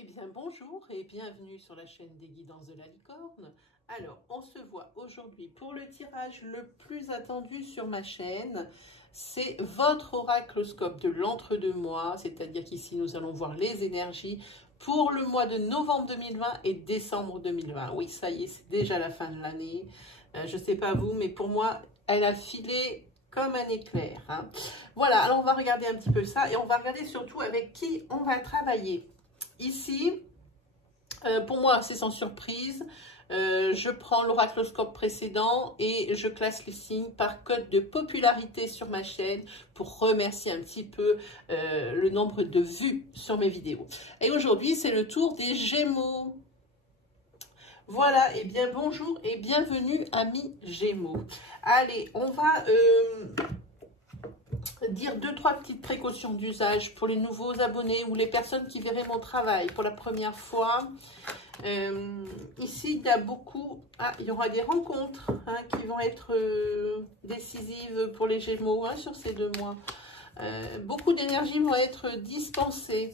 Eh bien bonjour et bienvenue sur la chaîne des guidances de la licorne. Alors on se voit aujourd'hui pour le tirage le plus attendu sur ma chaîne. C'est votre oracloscope de l'entre-deux-mois, c'est-à-dire qu'ici nous allons voir les énergies pour le mois de novembre 2020 et décembre 2020. Oui, ça y est, c'est déjà la fin de l'année. Je ne sais pas vous, mais pour moi, elle a filé comme un éclair. Voilà, alors on va regarder un petit peu ça et on va regarder surtout avec qui on va travailler. Ici, pour moi, c'est sans surprise. Je prends l'oracloscope précédent et je classe les signes par code de popularité sur ma chaîne pour remercier un petit peu le nombre de vues sur mes vidéos. Et aujourd'hui, c'est le tour des Gémeaux. Voilà, et bien bonjour et bienvenue amis Gémeaux. Allez, on va dire 2-3 petites précautions d'usage pour les nouveaux abonnés ou les personnes qui verraient mon travail pour la première fois. Ici, il y a beaucoup, il y aura des rencontres qui vont être décisives pour les Gémeaux sur ces 2 mois. Beaucoup d'énergie vont être dispensées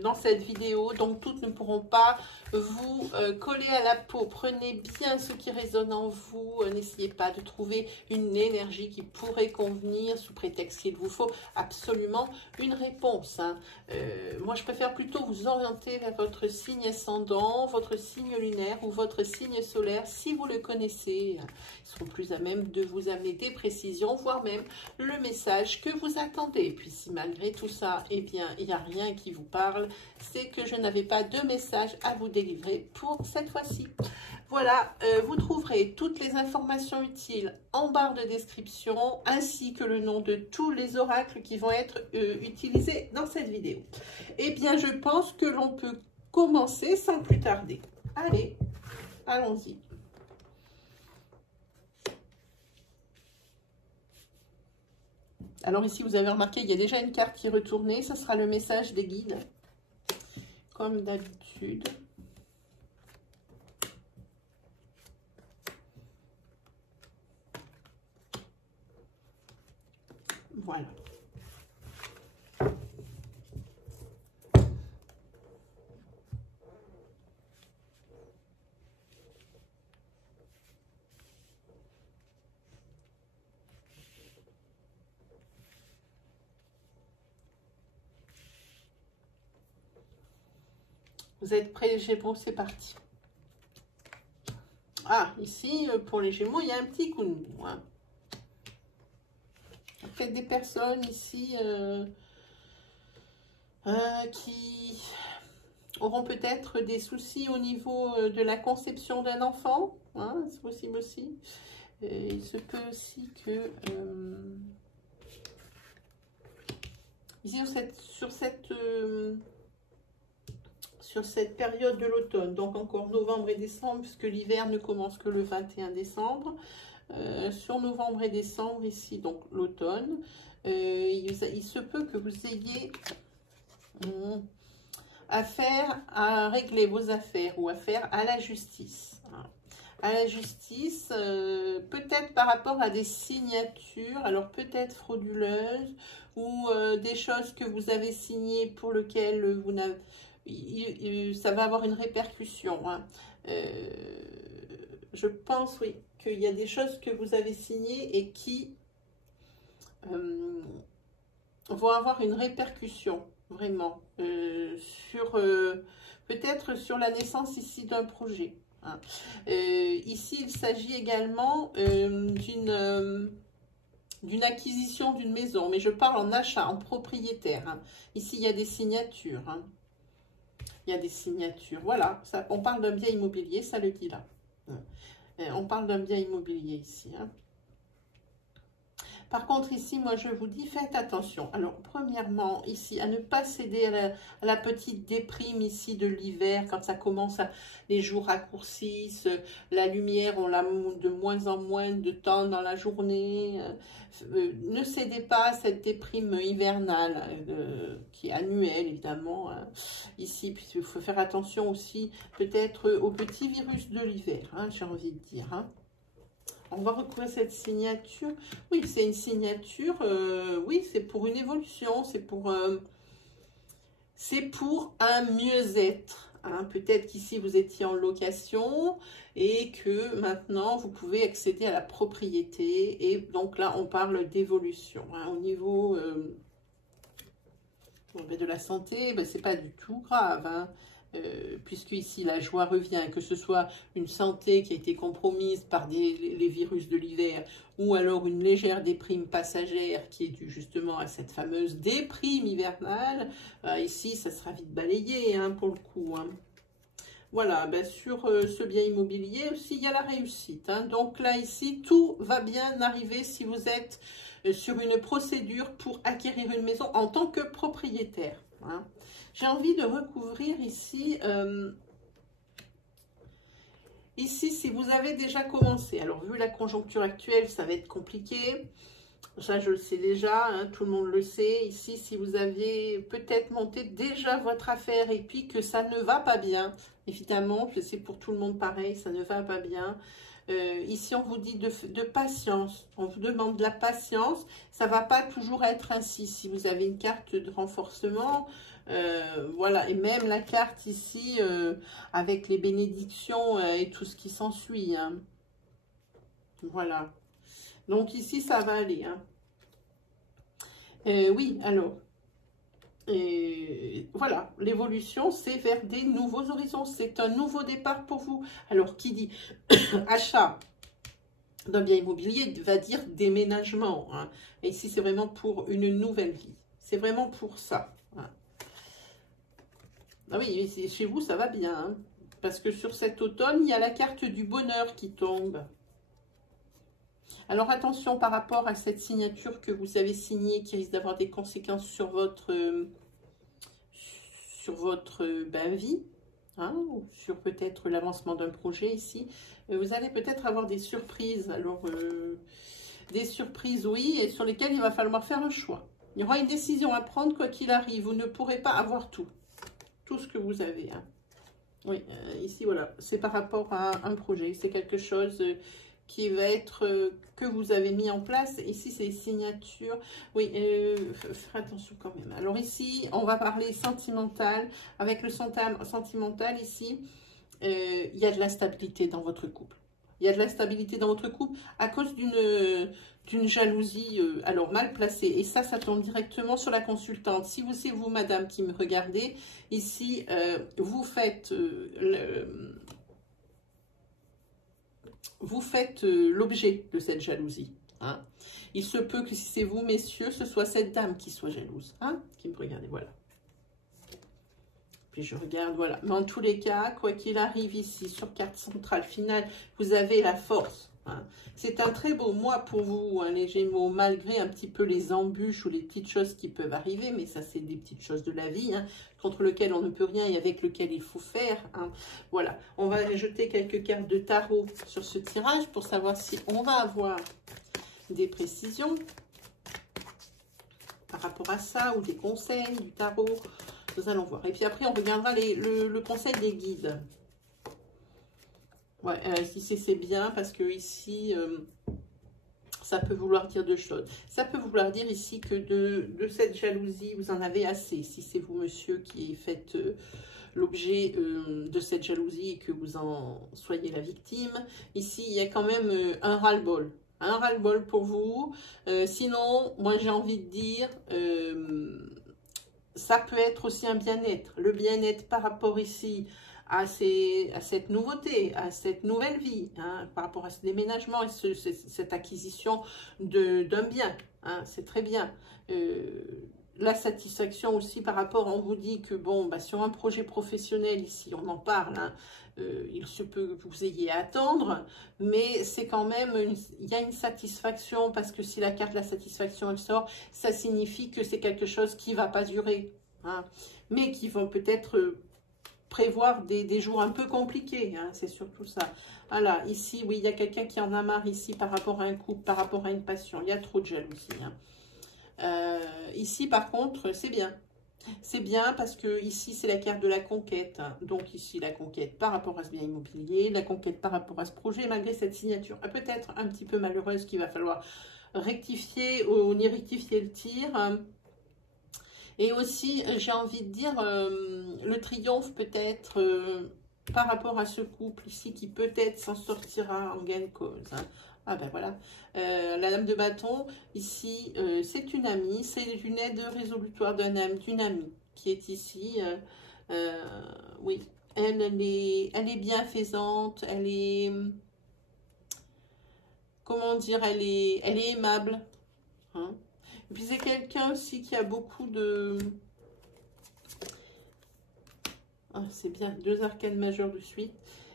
dans cette vidéo, donc toutes ne pourront pas vous coller à la peau. Prenez bien ce qui résonne en vous, n'essayez pas de trouver une énergie qui pourrait convenir sous prétexte qu'il vous faut absolument une réponse. Moi je préfère plutôt vous orienter vers votre signe ascendant, votre signe lunaire ou votre signe solaire si vous le connaissez. Ils seront plus à même de vous amener des précisions, voire même le message que vous attendez. Puis si malgré tout ça, eh bien il n'y a rien qui vous parle, c'est que je n'avais pas de message à vous délivrer pour cette fois-ci. Voilà, vous trouverez toutes les informations utiles en barre de description, ainsi que le nom de tous les oracles qui vont être utilisés dans cette vidéo. Eh bien, je pense que l'on peut commencer sans plus tarder. Allez, allons-y. Alors ici, vous avez remarqué, il y a déjà une carte qui est retournée. Ce sera le message des guides, comme d'habitude. Voilà. Vous êtes prêts les Gémeaux? C'est parti. Ah, ici, pour les Gémeaux, il y a un petit coup de mou. Peut-être des personnes ici qui auront peut-être des soucis au niveau de la conception d'un enfant. C'est possible aussi. Il se peut aussi que... ici, sur cette période de l'automne, donc encore novembre et décembre, puisque l'hiver ne commence que le 21 décembre. Sur novembre et décembre, ici, donc l'automne, il se peut que vous ayez affaire à régler vos affaires ou affaire à la justice. À la justice, peut-être par rapport à des signatures, alors peut-être frauduleuses, ou des choses que vous avez signées pour lesquelles vous n'avez... ça va avoir une répercussion. Je pense, oui, qu'il y a des choses que vous avez signées et qui vont avoir une répercussion, vraiment, peut-être sur la naissance ici d'un projet. Ici, il s'agit également d'une acquisition d'une maison, mais je parle en achat, en propriétaire. Ici, il y a des signatures. Il y a des signatures. Voilà, ça, on parle d'un bien immobilier, ça le dit là. On parle d'un bien immobilier ici. Par contre, ici, moi, je vous dis, faites attention. Alors, premièrement, ici, à ne pas céder à la petite déprime ici de l'hiver, quand ça commence, les jours raccourcissent, la lumière, on l'a de moins en moins de temps dans la journée. Ne cédez pas à cette déprime hivernale, qui est annuelle, évidemment. Ici, puisqu'il faut faire attention aussi, peut-être au petit virus de l'hiver, j'ai envie de dire. On va recouvrir cette signature. Oui, c'est une signature. Oui, c'est pour une évolution. C'est pour c'est pour un mieux-être. Hein. Peut-être qu'ici, vous étiez en location et que maintenant, vous pouvez accéder à la propriété. Et donc là, on parle d'évolution. Hein. Au niveau de la santé, ben, c'est pas du tout grave. Hein. Puisque ici la joie revient, que ce soit une santé qui a été compromise par les virus de l'hiver ou alors une légère déprime passagère qui est due justement à cette fameuse déprime hivernale, ici ça sera vite balayé hein, pour le coup. Hein. Voilà, ben sur ce bien immobilier aussi il y a la réussite. Hein. Donc là ici tout va bien arriver si vous êtes sur une procédure pour acquérir une maison en tant que propriétaire. Hein. J'ai envie de recouvrir ici, ici si vous avez déjà commencé. Alors vu la conjoncture actuelle, ça va être compliqué. Ça je le sais déjà, hein, tout le monde le sait. Ici si vous avez peut-être monté déjà votre affaire et puis que ça ne va pas bien, évidemment, c'est pour tout le monde pareil, ça ne va pas bien. Ici, on vous dit de patience. On vous demande de la patience. Ça ne va pas toujours être ainsi. Si vous avez une carte de renforcement, voilà. Et même la carte ici, avec les bénédictions et tout ce qui s'ensuit. Hein. Voilà. Donc ici, ça va aller. Hein. Oui, alors. Et voilà, l'évolution, c'est vers des nouveaux horizons. C'est un nouveau départ pour vous. Alors, qui dit achat d'un bien immobilier va dire déménagement. Hein. Et ici, c'est vraiment pour une nouvelle vie. C'est vraiment pour ça. Hein. Ah oui, chez vous, ça va bien. Hein. Parce que sur cet automne, il y a la carte du bonheur qui tombe. Alors, attention par rapport à cette signature que vous avez signée qui risque d'avoir des conséquences sur votre vie. Hein, ou sur peut-être l'avancement d'un projet ici. Vous allez peut-être avoir des surprises. Alors, des surprises, oui, et sur lesquelles il va falloir faire un choix. Il y aura une décision à prendre quoi qu'il arrive. Vous ne pourrez pas avoir tout. Tout ce que vous avez. Hein. Oui, ici, voilà. C'est par rapport à un projet. C'est quelque chose qui va être que vous avez mis en place. Ici, c'est les signatures. Oui, faire attention quand même. Alors ici, on va parler sentimental. Avec le sentimental, ici, il y a de la stabilité dans votre couple. Il y a de la stabilité dans votre couple à cause d'une jalousie alors mal placée. Et ça tombe directement sur la consultante. Si c'est vous, madame, qui me regardez, ici, vous faites l'objet de cette jalousie. Hein. Il se peut que si c'est vous, messieurs, ce soit cette dame qui soit jalouse, hein, qui me regardez, voilà. Puis je regarde, voilà. Mais en tous les cas, quoi qu'il arrive ici, sur carte centrale finale, vous avez la force. Hein. C'est un très beau mois pour vous, hein, les Gémeaux, malgré un petit peu les embûches ou les petites choses qui peuvent arriver, mais ça, c'est des petites choses de la vie, hein, contre lesquelles on ne peut rien et avec lesquelles il faut faire. Hein. Voilà, on va jeter quelques cartes de tarot sur ce tirage pour savoir si on va avoir des précisions par rapport à ça ou des conseils du tarot. Nous allons voir. Et puis après, on regardera le conseil des guides. Ouais, ici, c'est bien parce que ici, ça peut vouloir dire deux choses. Ça peut vouloir dire ici que de cette jalousie, vous en avez assez. Si c'est vous, monsieur, qui faites l'objet de cette jalousie et que vous en soyez la victime. Ici, il y a quand même un ras-le-bol. Un ras-le-bol pour vous. Sinon, moi, j'ai envie de dire... ça peut être aussi un bien-être. Le bien-être par rapport ici à cette nouveauté, à cette nouvelle vie, hein, par rapport à ce déménagement et cette acquisition d'un bien. Hein, c'est très bien. La satisfaction aussi par rapport, on vous dit que bon, bah, sur un projet professionnel, ici on en parle, hein, il se peut que vous ayez à attendre, mais c'est quand même, il y a une satisfaction, parce que si la carte de la satisfaction elle sort, ça signifie que c'est quelque chose qui ne va pas durer, hein, mais qui vont peut-être prévoir des jours un peu compliqués, hein, c'est surtout ça. Voilà, ici, oui, il y a quelqu'un qui en a marre ici par rapport à un couple, par rapport à une passion, il y a trop de jalousie, hein. Ici, par contre, c'est bien. C'est bien parce que ici, c'est la carte de la conquête. Donc ici, la conquête par rapport à ce bien immobilier, la conquête par rapport à ce projet, malgré cette signature peut-être un petit peu malheureuse qu'il va falloir rectifier ou ni rectifier le tir. Et aussi, j'ai envie de dire, le triomphe peut-être par rapport à ce couple ici qui peut-être s'en sortira en gain de cause. Hein. Ah ben voilà, la dame de bâton, ici, c'est une amie, c'est une aide résolutoire d'une amie qui est ici. Oui, elle est bienfaisante, elle est, comment dire, elle est aimable. Hein. Et puis c'est quelqu'un aussi qui a beaucoup de... Ah, c'est bien, 2 arcanes majeures de suite.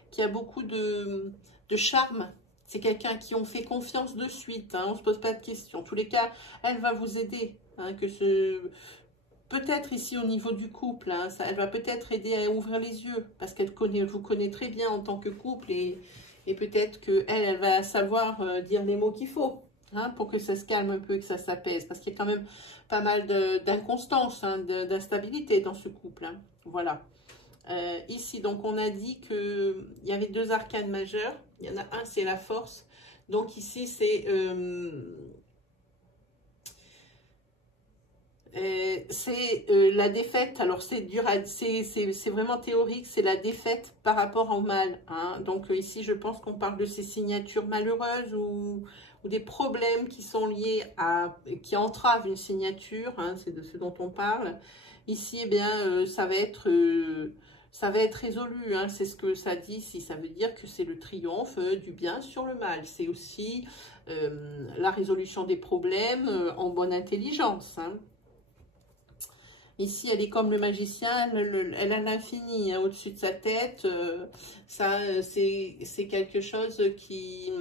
Qui a beaucoup de charme. C'est quelqu'un qui on fait confiance de suite. Hein, on ne se pose pas de questions. En tous les cas, elle va vous aider. Hein, peut-être ici au niveau du couple, hein, elle va peut-être aider à ouvrir les yeux. Parce qu'elle vous connaît très bien en tant que couple. Et peut-être qu'elle, elle va savoir dire les mots qu'il faut. Hein, pour que ça se calme un peu et que ça s'apaise. Parce qu'il y a quand même pas mal d'inconstance, hein, d'instabilité dans ce couple. Hein, voilà. Ici, donc, on a dit qu'il y avait 2 arcanes majeures. Il y en a un, c'est la force. Donc, ici, c'est la défaite. Alors, c'est dur, c'est vraiment théorique. C'est la défaite par rapport au mal. Hein. Donc, ici, je pense qu'on parle de ces signatures malheureuses ou des problèmes qui sont liés qui entravent une signature. Hein, c'est de ce dont on parle. Ici, eh bien, ça va être résolu, hein, c'est ce que ça dit ici. Ça veut dire que c'est le triomphe du bien sur le mal. C'est aussi la résolution des problèmes en bonne intelligence. Hein. Ici, elle est comme le magicien, elle a l'infini hein, au-dessus de sa tête. C'est quelque chose qui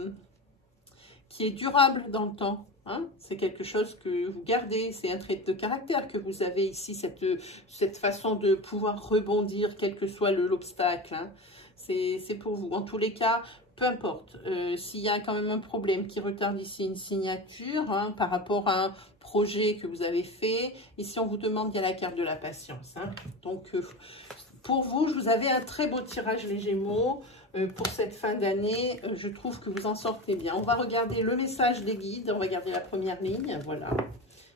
est durable dans le temps. Hein, c'est quelque chose que vous gardez, c'est un trait de caractère que vous avez ici, cette façon de pouvoir rebondir, quel que soit l'obstacle. Hein. C'est pour vous. En tous les cas, peu importe. S'il y a quand même un problème qui retarde ici une signature hein, par rapport à un projet que vous avez fait, ici on vous demande, il y a la carte de la patience. Hein. Donc, pour vous, je vous avais un très beau tirage les Gémeaux. Pour cette fin d'année, je trouve que vous en sortez bien. On va regarder le message des guides. On va garder la première ligne, voilà.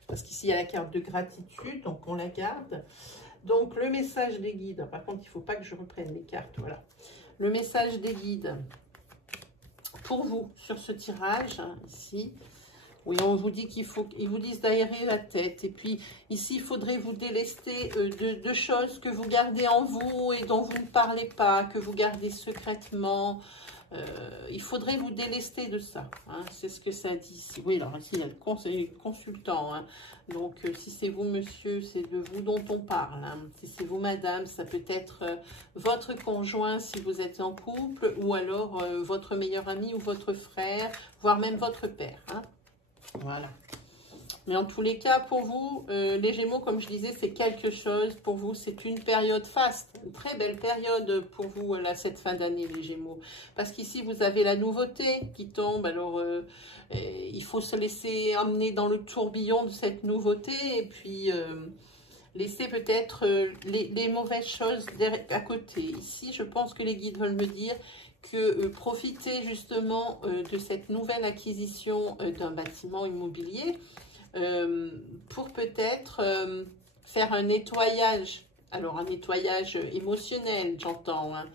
Parce qu'ici, il y a la carte de gratitude, donc on la garde. Donc, le message des guides. Par contre, il ne faut pas que je reprenne les cartes, voilà. Le message des guides pour vous sur ce tirage, hein, ici. Oui, on vous dit ils vous disent d'aérer la tête. Et puis, ici, il faudrait vous délester de choses que vous gardez en vous et dont vous ne parlez pas, que vous gardez secrètement. Il faudrait vous délester de ça. Hein, c'est ce que ça dit ici. Oui, alors ici, il y a le consultant. Hein. Donc, si c'est vous, monsieur, c'est de vous dont on parle. Hein. Si c'est vous, madame, ça peut être votre conjoint si vous êtes en couple, ou alors votre meilleur ami ou votre frère, voire même votre père. Hein. Voilà. Mais en tous les cas, pour vous, les Gémeaux, comme je disais, c'est quelque chose. Pour vous, c'est une période faste. Une très belle période pour vous, là, cette fin d'année, les Gémeaux. Parce qu'ici, vous avez la nouveauté qui tombe. Alors, il faut se laisser emmener dans le tourbillon de cette nouveauté. Et puis, laisser peut-être les mauvaises choses à côté. Ici, je pense que les guides veulent me dire que profitez justement de cette nouvelle acquisition d'un bâtiment immobilier pour peut-être faire un nettoyage. Alors, un nettoyage émotionnel, j'entends. Hein.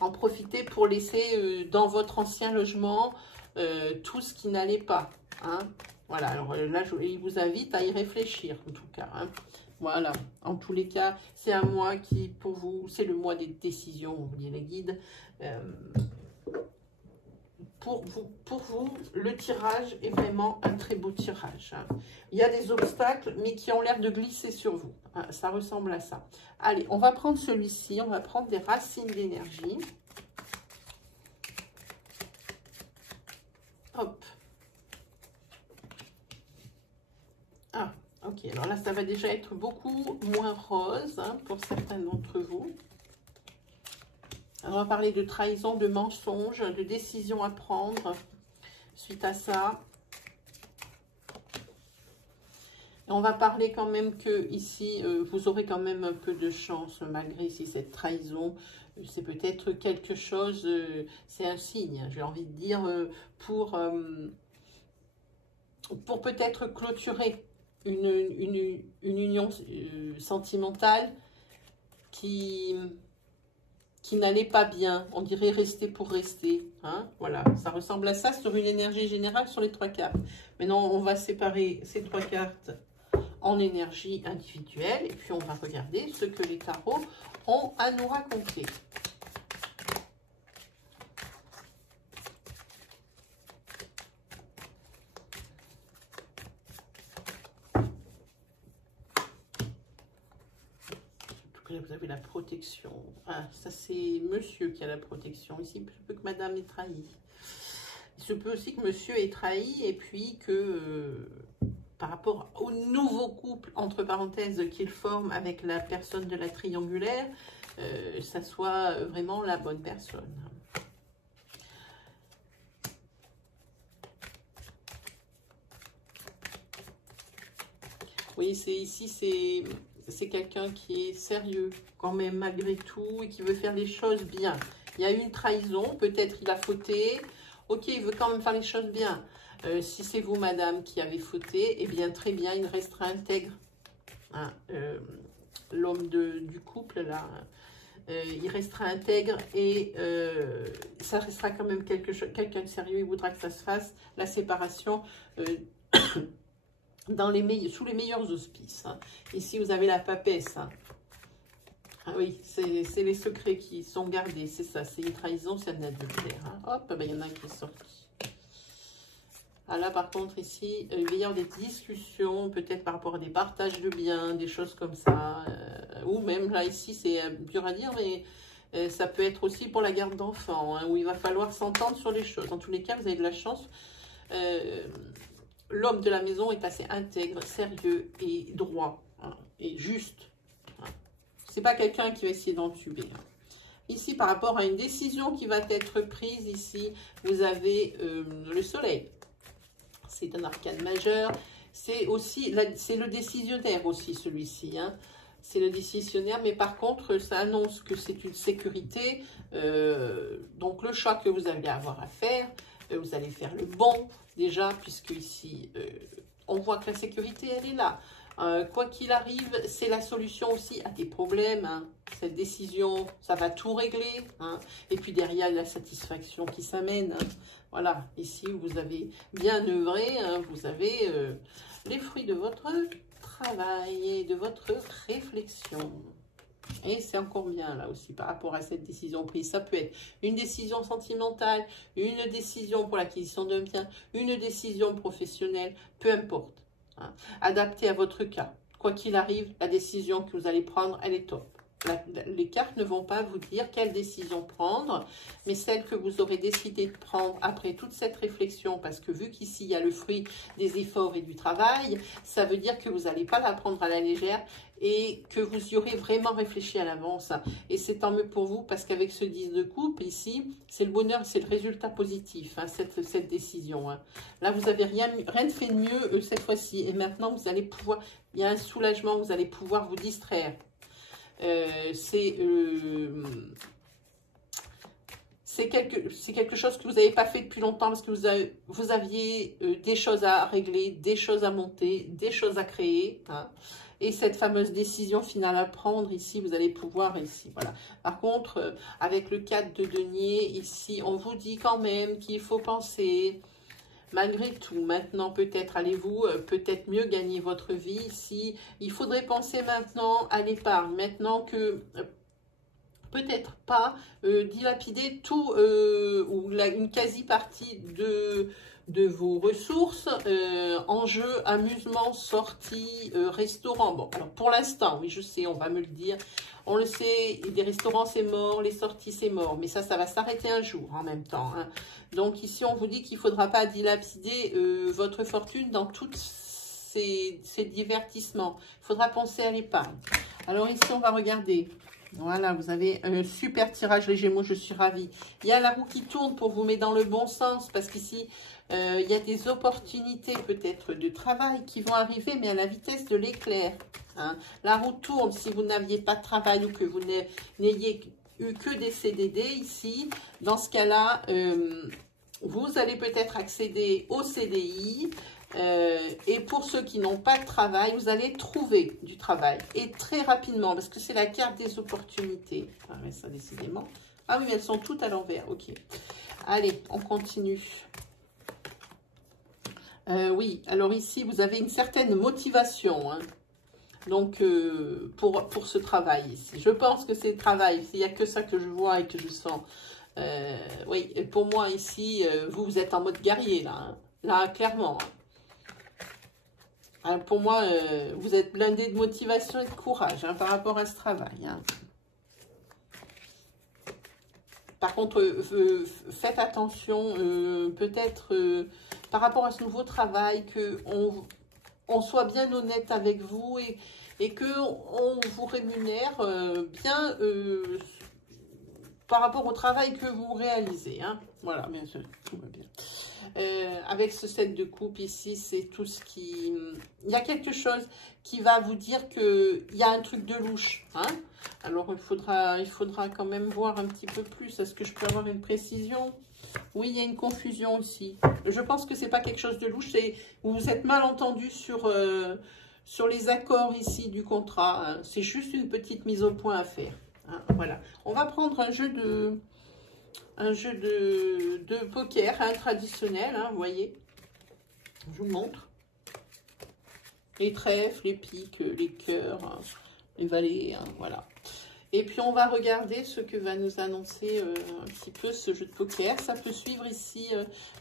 En profiter pour laisser dans votre ancien logement tout ce qui n'allait pas. Hein. Voilà, alors là, il vous invite à y réfléchir, en tout cas. Hein. Voilà, en tous les cas, c'est un mois qui, pour vous, c'est le mois des décisions, vous voyez les guides. Pour vous, le tirage est vraiment un très beau tirage. Hein. Il y a des obstacles, mais qui ont l'air de glisser sur vous. Hein, ça ressemble à ça. Allez, on va prendre celui-ci. On va prendre des racines d'énergie. Hop. Ah, ok. Alors là, ça va déjà être beaucoup moins rose hein, pour certains d'entre vous. On va parler de trahison, de mensonge, de décision à prendre suite à ça. Et on va parler quand même que ici, vous aurez quand même un peu de chance malgré ici cette trahison. C'est peut-être quelque chose, c'est un signe, j'ai envie de dire, pour peut-être clôturer une union sentimentale qui n'allait pas bien. On dirait rester pour rester. Hein, voilà, ça ressemble à ça sur une énergie générale sur les 3 cartes. Maintenant, on va séparer ces 3 cartes en énergie individuelle. Et puis, on va regarder ce que les tarots ont à nous raconter. Là, vous avez la protection. Ah, ça, c'est monsieur qui a la protection. Ici, il se peut que madame ait trahi. Il se peut aussi que monsieur ait trahi et puis que par rapport au nouveau couple, entre parenthèses, qu'il forme avec la personne de la triangulaire, ça soit vraiment la bonne personne. Oui, c'est quelqu'un qui est sérieux quand même malgré tout et qui veut faire les choses bien. Il y a eu une trahison, peut-être il a fauté. Ok, il veut quand même faire les choses bien. Si c'est vous, madame, qui avez fauté, eh bien très bien, il restera intègre. Hein, l'homme du couple, là, il restera intègre et ça restera quand même quelqu'un de sérieux. Il voudra que ça se fasse, la séparation, sous les meilleurs auspices. Hein. Ici, vous avez la papesse. Hein. Ah oui, c'est les secrets qui sont gardés. C'est ça, c'est une trahison, c'est un adultère. Hein. Hop, ben, il y en a un qui est sorti. Ah là, par contre, ici, il va y avoir des discussions, peut-être par rapport à des partages de biens, des choses comme ça. Ou même, là, ici, c'est dur à dire, mais ça peut être aussi pour la garde d'enfants, hein, où il va falloir s'entendre sur les choses. En tous les cas, vous avez de la chance. L'homme de la maison est assez intègre, sérieux et droit, hein, et juste. Hein. C'est pas quelqu'un qui va essayer d'entuber. Hein. Ici, par rapport à une décision qui va être prise, ici, vous avez le soleil. C'est un arcane majeur. C'est aussi, c'est le décisionnaire aussi, celui-ci. Hein. C'est le décisionnaire, mais par contre, ça annonce que c'est une sécurité. Donc, le choix que vous allez avoir à faire, vous allez faire le bon, déjà, puisque ici, on voit que la sécurité, elle est là. Quoi qu'il arrive, c'est la solution aussi à des problèmes. Hein. Cette décision, ça va tout régler. Hein. Et puis derrière, il y a la satisfaction qui s'amène. Hein. Voilà, ici, vous avez bien œuvré. Hein. Vous avez les fruits de votre travail et de votre réflexion. Et c'est encore bien là aussi par rapport à cette décision prise. Ça peut être une décision sentimentale, une décision pour l'acquisition d'un bien, une décision professionnelle, peu importe. Hein. Adaptée à votre cas. Quoi qu'il arrive, la décision que vous allez prendre, elle est top. Les cartes ne vont pas vous dire quelle décision prendre, mais celle que vous aurez décidé de prendre après toute cette réflexion, parce que vu qu'ici il y a le fruit des efforts et du travail, ça veut dire que vous n'allez pas la prendre à la légère et que vous y aurez vraiment réfléchi à l'avance. Et c'est tant mieux pour vous, parce qu'avec ce 10 de coupe ici, c'est le bonheur, c'est le résultat positif, hein, cette décision. Hein. Là, vous n'avez rien de fait de mieux cette fois-ci, et maintenant vous allez pouvoir, il y a un soulagement, vous allez pouvoir vous distraire. C'est quelque chose que vous n'avez pas fait depuis longtemps parce que vous aviez des choses à régler, des choses à monter, des choses à créer. Hein. Et cette fameuse décision finale à prendre, ici, vous allez pouvoir, ici, voilà. Par contre, avec le 4 de denier, ici, on vous dit quand même qu'il faut penser... Malgré tout, maintenant, peut-être allez-vous peut-être mieux gagner votre vie ici. Il faudrait penser maintenant à l'épargne. Maintenant que peut-être pas dilapider tout ou une quasi-partie de vos ressources en jeu, amusement, sortie, restaurant. Bon, alors pour l'instant, oui, je sais, on va me le dire. On le sait, des restaurants, c'est mort, les sorties, c'est mort. Mais ça va s'arrêter un jour en même temps. Hein. Donc ici, on vous dit qu'il ne faudra pas dilapider votre fortune dans tous ces divertissements. Il faudra penser à l'épargne. Alors ici, on va regarder. Voilà, vous avez un super tirage, les Gémeaux, je suis ravie. Il y a la roue qui tourne pour vous mettre dans le bon sens, parce qu'ici, il y a des opportunités peut-être de travail qui vont arriver, mais à la vitesse de l'éclair. Hein. La roue tourne si vous n'aviez pas de travail ou que vous n'ayez eu que des CDD ici. Dans ce cas-là, vous allez peut-être accéder au CDI. Et pour ceux qui n'ont pas de travail, vous allez trouver du travail. Et très rapidement, parce que c'est la carte des opportunités. Ah, mais ça, décidément. Ah oui, mais elles sont toutes à l'envers. Ok. Allez, on continue. Oui, alors ici, vous avez une certaine motivation. Hein. Donc, pour ce travail ici. Je pense que c'est le travail. Il n'y a que ça que je vois et que je sens. Oui, et pour moi ici, vous êtes en mode guerrier, là. Hein. Là, clairement. Hein. Alors, pour moi, vous êtes blindé de motivation et de courage hein, par rapport à ce travail. Hein. Par contre, faites attention, peut-être par rapport à ce nouveau travail, qu'on soit bien honnête avec vous et qu'on vous rémunère bien par rapport au travail que vous réalisez. Hein. Voilà, bien sûr, tout va bien. Avec ce 7 de coupe ici, c'est tout ce qui... Il y a quelque chose qui va vous dire qu'il y a un truc de louche. Hein. Alors, il faudra quand même voir un petit peu plus. Est-ce que je peux avoir une précision? Oui, il y a une confusion ici. Je pense que c'est pas quelque chose de louche. Vous vous êtes mal entendu sur les accords ici du contrat. Hein. C'est juste une petite mise au point à faire. Hein. Voilà. On va prendre un jeu de poker hein, traditionnel, hein, vous voyez. Je vous montre. Les trèfles, les piques, les cœurs, hein, les valets, hein, voilà. Et puis on va regarder ce que va nous annoncer un petit peu ce jeu de poker. Ça peut suivre ici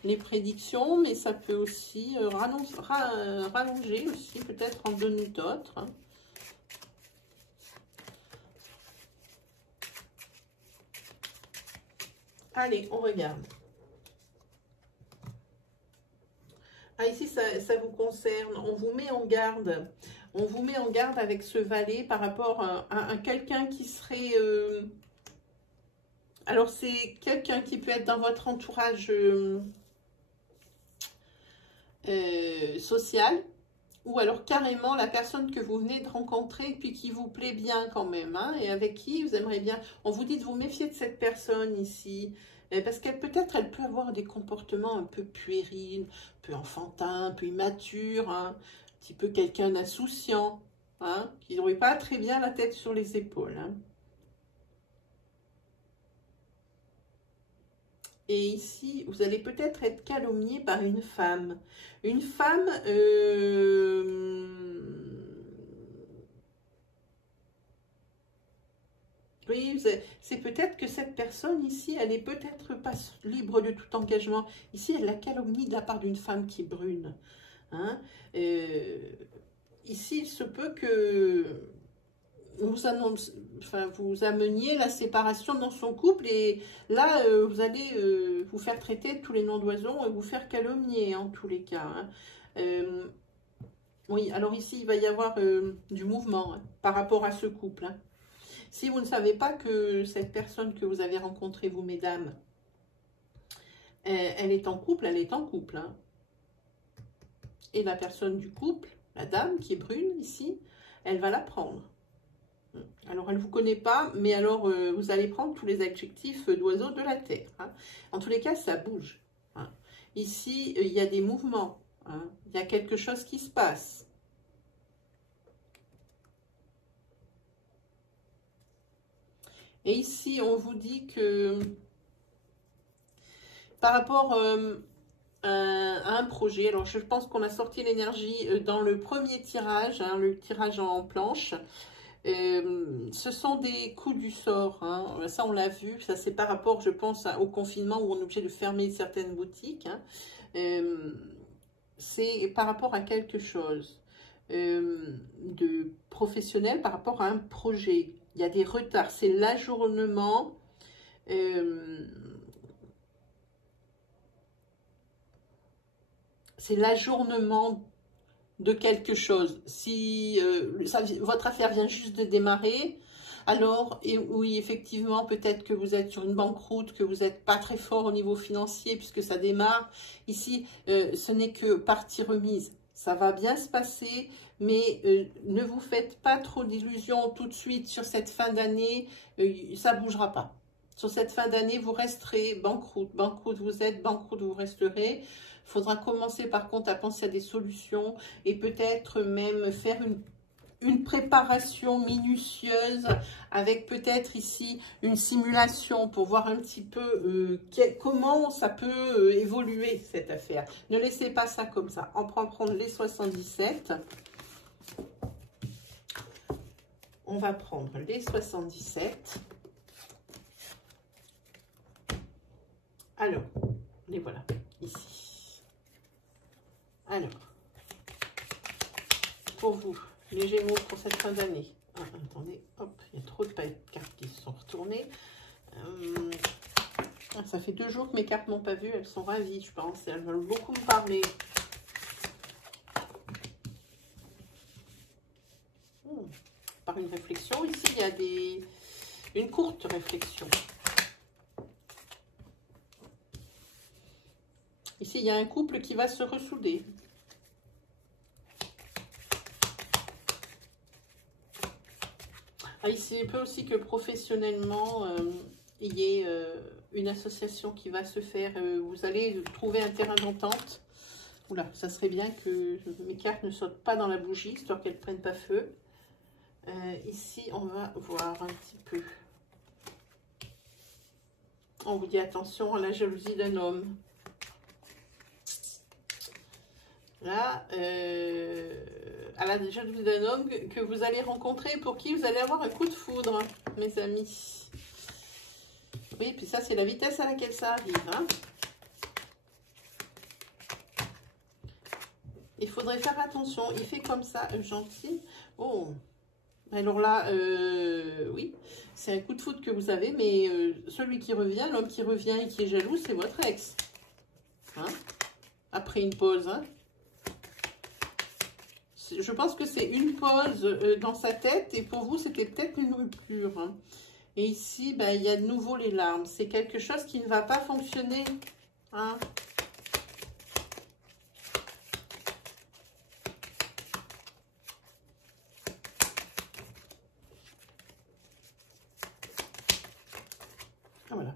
les prédictions, mais ça peut aussi rallonger aussi, peut-être en donner d'autres. Hein. Allez, on regarde. Ah, ici, ça vous concerne. On vous met en garde. On vous met en garde avec ce valet par rapport à quelqu'un qui serait... Alors, c'est quelqu'un qui peut être dans votre entourage social. Ou alors, carrément, la personne que vous venez de rencontrer puis qui vous plaît bien quand même. Hein, et avec qui vous aimeriez bien... On vous dit de vous méfier de cette personne ici. Parce qu'elle peut-être, elle peut avoir des comportements un peu puérils, un peu enfantins, un peu immatures, hein, un petit peu quelqu'un d'insouciant, hein, qui n'aurait pas très bien la tête sur les épaules. Hein. Et ici, vous allez peut-être être calomnié par une femme. Une femme... Oui, c'est peut-être que cette personne ici, elle est peut-être pas libre de tout engagement. Ici, elle la calomnie de la part d'une femme qui est brune. Hein. Ici, il se peut que vous ameniez la séparation dans son couple et là, vous allez vous faire traiter de tous les noms d'oiseaux et vous faire calomnier en tous les cas. Hein. Oui, alors ici, il va y avoir du mouvement hein, par rapport à ce couple. Hein. Si vous ne savez pas que cette personne que vous avez rencontrée, vous, mesdames, elle est en couple, elle est en couple. Hein. Et la personne du couple, la dame qui est brune ici, elle va la prendre. Alors, elle ne vous connaît pas, mais alors, vous allez prendre tous les adjectifs d'oiseaux de la terre. Hein. En tous les cas, ça bouge. Hein. Ici, il y a des mouvements. Hein. Il y a quelque chose qui se passe. Et ici, on vous dit que par rapport à un projet, alors je pense qu'on a sorti l'énergie dans le premier tirage, hein, le tirage en planche. Ce sont des coups du sort, hein. Ça on l'a vu, ça c'est par rapport, je pense, au confinement où on est obligé de fermer certaines boutiques. Hein. C'est par rapport à quelque chose de professionnel, par rapport à un projet. Il y a des retards, c'est l'ajournement. C'est l'ajournement de quelque chose. Si votre affaire vient juste de démarrer, alors, oui, effectivement, peut-être que vous êtes sur une banqueroute, que vous n'êtes pas très fort au niveau financier puisque ça démarre. Ici, ce n'est que partie remise. Ça va bien se passer, mais ne vous faites pas trop d'illusions tout de suite sur cette fin d'année. Ça ne bougera pas. Sur cette fin d'année, vous resterez banqueroute. Banqueroute, vous êtes banqueroute, vous resterez. Il faudra commencer par contre à penser à des solutions et peut-être même faire une préparation minutieuse avec peut-être ici une simulation pour voir un petit peu comment ça peut évoluer cette affaire. Ne laissez pas ça comme ça. On prend prendre les 77. On va prendre les 77. Alors, les voilà, ici. Alors, pour vous, les Gémeaux pour cette fin d'année. Ah, attendez, hop, il y a trop de cartes qui se sont retournées. Ça fait 2 jours que mes cartes n'ont pas vu, elles sont ravies, je pense. Elles veulent beaucoup me parler. Par une réflexion, ici, il y a une courte réflexion. Ici, il y a un couple qui va se ressouder. Ah, ici, il peut aussi que professionnellement, il y ait une association qui va se faire. Vous allez trouver un terrain d'entente. Oula, ça serait bien que mes cartes ne sautent pas dans la bougie, histoire qu'elles ne prennent pas feu. Ici, on va voir un petit peu. On vous dit attention à la jalousie d'un homme. Là, à la jalousie d'un homme que vous allez rencontrer, pour qui vous allez avoir un coup de foudre, mes amis. Oui, puis ça, c'est la vitesse à laquelle ça arrive. Hein. Il faudrait faire attention. Il fait comme ça, gentil. Oh, alors là, oui, c'est un coup de foudre que vous avez, mais celui qui revient, l'homme qui revient et qui est jaloux, c'est votre ex. Hein. Après une pause, hein. Je pense que c'est une pause dans sa tête et pour vous, c'était peut-être une rupture. Hein. Et ici, ben, il y a de nouveau les larmes. C'est quelque chose qui ne va pas fonctionner. Hein. Voilà.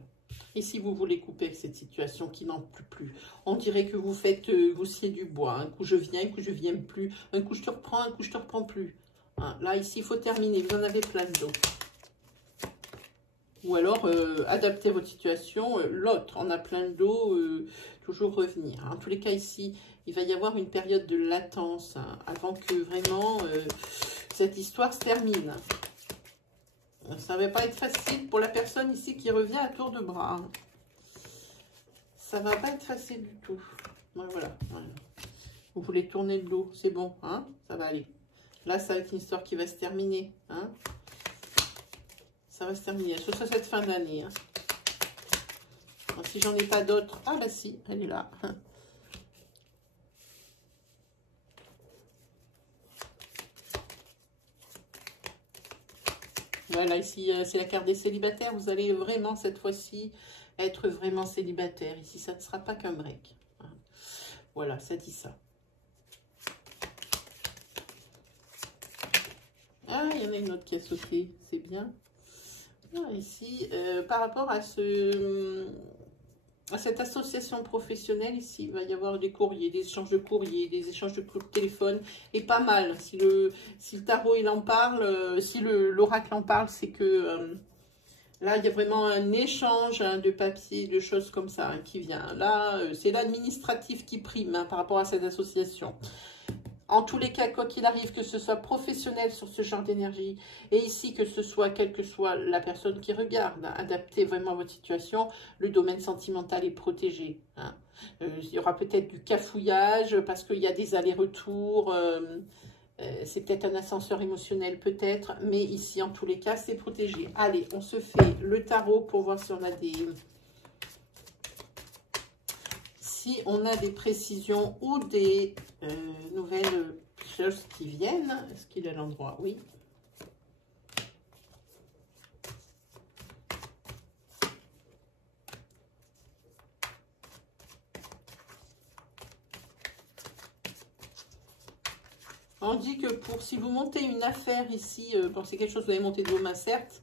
Et si vous voulez couper cette situation qui n'en peut plus, on dirait que vous faites, vous sciez du bois. Un coup je viens, un coup je viens plus. Un coup je te reprends, un coup je te reprends plus. Hein, là, ici, il faut terminer. Vous en avez plein de dos. Ou alors, adaptez votre situation. L'autre, on a plein de dos, toujours revenir. En tous les cas, ici, il va y avoir une période de latence hein, avant que vraiment cette histoire se termine. Ça ne va pas être facile pour la personne ici qui revient à tour de bras. Ça ne va pas être facile du tout. Voilà. Vous voulez tourner le dos, c'est bon, hein? Ça va aller. Là, ça va être une histoire qui va se terminer. Hein? Ça va se terminer. Sur cette fin d'année. Hein? Si j'en ai pas d'autres. Ah bah si, elle est là. Voilà, ici, c'est la carte des célibataires. Vous allez vraiment, cette fois-ci, être vraiment célibataire. Ici, ça ne sera pas qu'un break. Voilà, ça dit ça. Ah, il y en a une autre qui a sauté. C'est bien. Ah, ici, par rapport à cette association professionnelle, ici, il va y avoir des courriers, des échanges de courriers, des échanges de coups de téléphone, et pas mal. Si le tarot, il en parle, si l'oracle en parle, c'est que là, il y a vraiment un échange hein, de papier, de choses comme ça hein, qui vient. Là, c'est l'administratif qui prime hein, par rapport à cette association. En tous les cas, quoi qu'il arrive, que ce soit professionnel sur ce genre d'énergie, et ici, que ce soit, quelle que soit la personne qui regarde, hein, adaptez vraiment votre situation, le domaine sentimental est protégé. Hein. Il y aura peut-être du cafouillage, parce qu'il y a des allers-retours, c'est peut-être un ascenseur émotionnel, peut-être, mais ici, en tous les cas, c'est protégé. Allez, on se fait le tarot pour voir si on a des précisions ou des nouvelles choses qui viennent. Est-ce qu'il est à l'endroit? Oui. On dit que si vous montez une affaire ici, bon, c'est quelque chose que vous avez monté de vos mains, certes,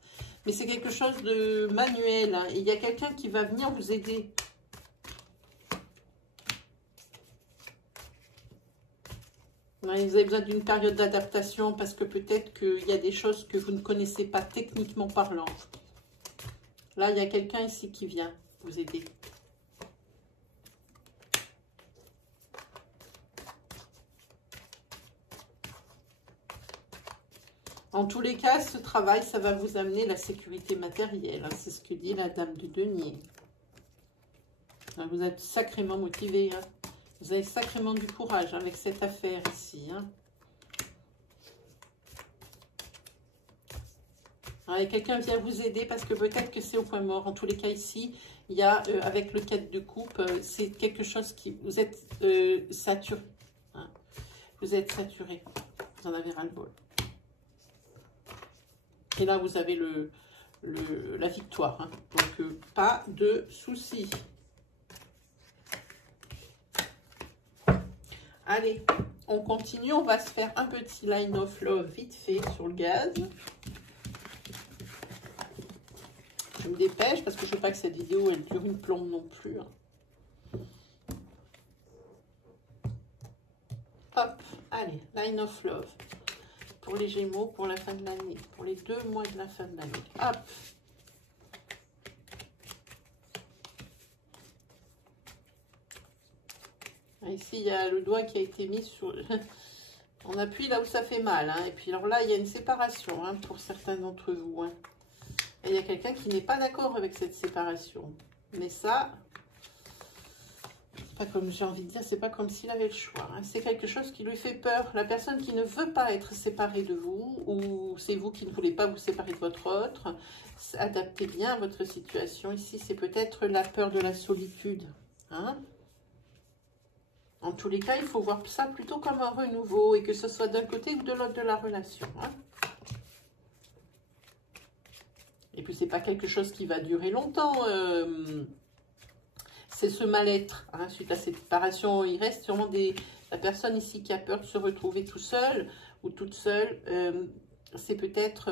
mais c'est quelque chose de manuel. Hein. Il y a quelqu'un qui va venir vous aider. Ouais, vous avez besoin d'une période d'adaptation parce que peut-être qu'il y a des choses que vous ne connaissez pas techniquement parlant. Là, il y a quelqu'un ici qui vient vous aider. En tous les cas, ce travail, ça va vous amener la sécurité matérielle. Hein. C'est ce que dit la dame de denier. Vous êtes sacrément motivé. Hein. Vous avez sacrément du courage avec cette affaire ici. Hein. Quelqu'un vient vous aider parce que peut-être que c'est au point mort. En tous les cas, ici, il y a, avec le 4 de coupe, c'est quelque chose qui... Vous êtes saturé. Hein. Vous êtes saturé. Vous en avez ras-le-bol. Et là, vous avez la victoire. Hein. Donc, pas de soucis. Allez, on continue. On va se faire un petit line of love vite fait sur le gaz. Je me dépêche parce que je ne veux pas que cette vidéo elle dure une plombe non plus. Hein. Hop, allez, line of love. Pour les Gémeaux, pour la fin de l'année. Pour les 2 mois de la fin de l'année. Hop. Ici, il y a le doigt qui a été mis sur... On appuie là où ça fait mal. Hein. Et puis alors là, il y a une séparation hein, pour certains d'entre vous. Hein. Et il y a quelqu'un qui n'est pas d'accord avec cette séparation. Mais ça... Pas comme j'ai envie de dire, c'est pas comme s'il avait le choix. Hein. C'est quelque chose qui lui fait peur. La personne qui ne veut pas être séparée de vous, ou c'est vous qui ne voulez pas vous séparer de votre autre, adaptez bien à votre situation. Ici, c'est peut-être la peur de la solitude. Hein. En tous les cas, il faut voir ça plutôt comme un renouveau, et que ce soit d'un côté ou de l'autre de la relation. Hein. Et puis, c'est pas quelque chose qui va durer longtemps. C'est ce mal-être, hein, suite à cette séparation. Il reste sûrement la personne ici qui a peur de se retrouver tout seul ou toute seule. C'est peut-être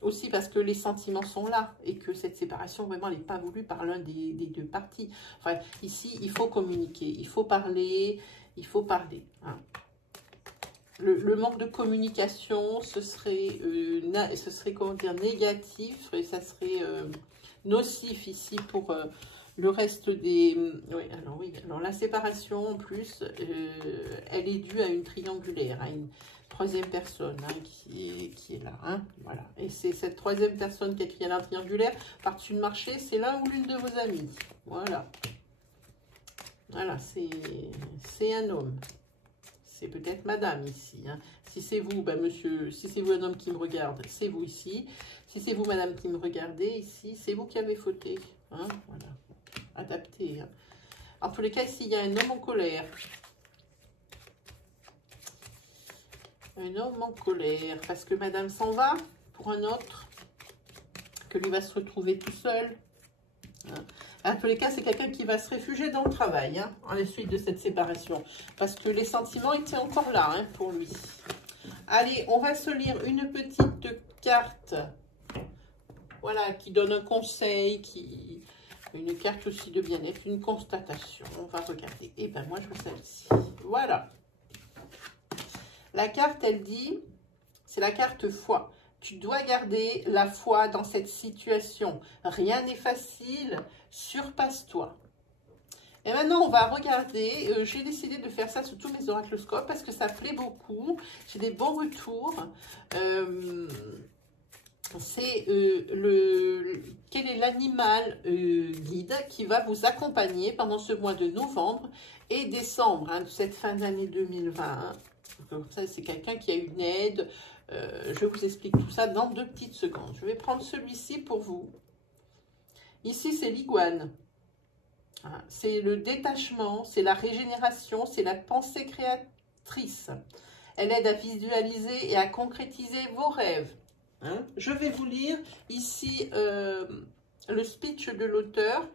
aussi parce que les sentiments sont là et que cette séparation, vraiment, n'est pas voulue par l'un des 2 parties. Enfin, ici, il faut communiquer, il faut parler, Hein. Le manque de communication, ce serait comment dire, négatif et ça serait nocif ici pour... le reste des... Oui, alors la séparation, en plus, elle est due à une triangulaire, à une 3e personne hein, qui est là. Hein, voilà. Et c'est cette 3e personne qui a écrit à la triangulaire. Par-dessus le marché, c'est l'un ou l'une de vos amis. Voilà. Voilà, c'est un homme. C'est peut-être madame ici. Hein. Si c'est vous, ben monsieur, si c'est vous un homme qui me regarde, c'est vous ici. Si c'est vous madame qui me regardez ici, c'est vous qui avez fauté. Hein, voilà. Adapté. Hein. En tous les cas, ici, il y a un homme en colère. Un homme en colère. Parce que madame s'en va pour un autre. Que lui va se retrouver tout seul. Hein. En tous les cas, c'est quelqu'un qui va se réfugier dans le travail. Hein, à la suite de cette séparation. Parce que les sentiments étaient encore là hein, pour lui. Allez, on va se lire une petite carte. Voilà, qui donne un conseil, une carte aussi de bien-être, une constatation. On va regarder. Et ben moi, je veux celle-ci. Voilà. La carte, elle dit, c'est la carte foi. Tu dois garder la foi dans cette situation. Rien n'est facile. Surpasse-toi. Et maintenant, on va regarder. J'ai décidé de faire ça sur tous mes oracloscopes parce que ça plaît beaucoup. J'ai des bons retours. C'est quel est l'animal guide qui va vous accompagner pendant ce mois de novembre et décembre, hein, de cette fin d'année 2020. Hein. Comme ça, c'est quelqu'un qui a une aide. Je vous explique tout ça dans 2 petites secondes. Je vais prendre celui-ci pour vous. Ici, c'est l'iguane. Hein, c'est le détachement, c'est la régénération, c'est la pensée créatrice. Elle aide à visualiser et à concrétiser vos rêves. Hein. Je vais vous lire ici le speech de l'auteur.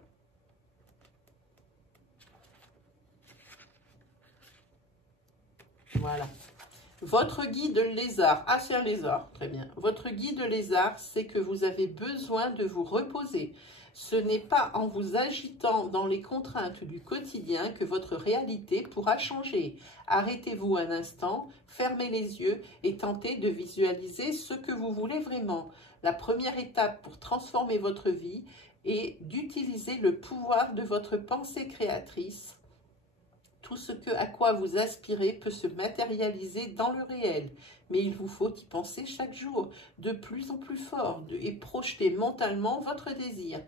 Voilà. Votre guide lézard, ah c'est un lézard, très bien. Votre guide lézard, c'est que vous avez besoin de vous reposer. Ce n'est pas en vous agitant dans les contraintes du quotidien que votre réalité pourra changer. Arrêtez-vous un instant, fermez les yeux et tentez de visualiser ce que vous voulez vraiment. La première étape pour transformer votre vie est d'utiliser le pouvoir de votre pensée créatrice. Tout ce à quoi vous aspirez peut se matérialiser dans le réel, mais il vous faut y penser chaque jour, de plus en plus fort, et projeter mentalement votre désir.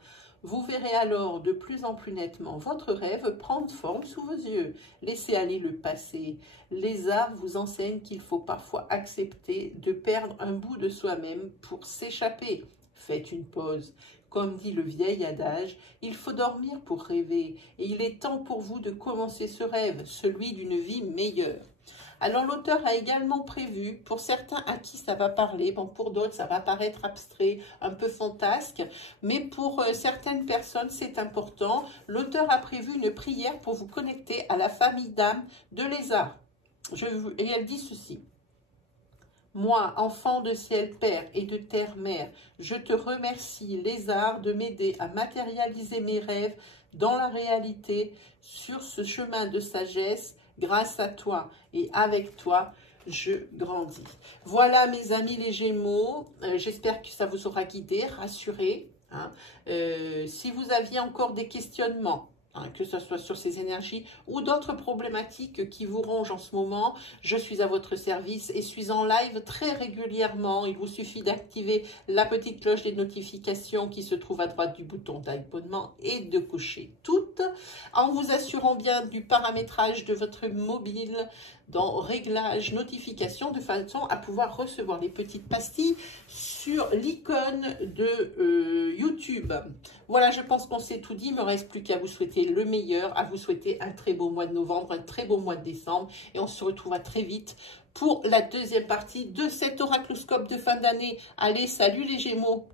Vous verrez alors de plus en plus nettement votre rêve prendre forme sous vos yeux. Laissez aller le passé. Les arts vous enseignent qu'il faut parfois accepter de perdre un bout de soi-même pour s'échapper. Faites une pause. Comme dit le vieil adage, il faut dormir pour rêver, et il est temps pour vous de commencer ce rêve, celui d'une vie meilleure. Alors l'auteur a également prévu, pour certains à qui ça va parler, bon pour d'autres ça va paraître abstrait, un peu fantasque, mais pour certaines personnes c'est important, l'auteur a prévu une prière pour vous connecter à la famille d'âme de Lézard. Et elle dit ceci. Moi, enfant de ciel Père et de terre Mère, je te remercie, Lézard, de m'aider à matérialiser mes rêves dans la réalité sur ce chemin de sagesse. Grâce à toi et avec toi, je grandis. Voilà mes amis les Gémeaux, j'espère que ça vous aura guidé, rassuré. Hein. Si vous aviez encore des questionnements, que ce soit sur ces énergies ou d'autres problématiques qui vous rongent en ce moment, je suis à votre service et suis en live très régulièrement. Il vous suffit d'activer la petite cloche des notifications qui se trouve à droite du bouton d'abonnement et de cocher toutes, en vous assurant bien du paramétrage de votre mobile dans réglage, notification, de façon à pouvoir recevoir les petites pastilles sur l'icône de YouTube. Voilà, je pense qu'on s'est tout dit. Il ne me reste plus qu'à vous souhaiter le meilleur, à vous souhaiter un très beau mois de novembre, un très beau mois de décembre. Et on se retrouve à très vite pour la deuxième partie de cet oracloscope de fin d'année. Allez, salut les Gémeaux!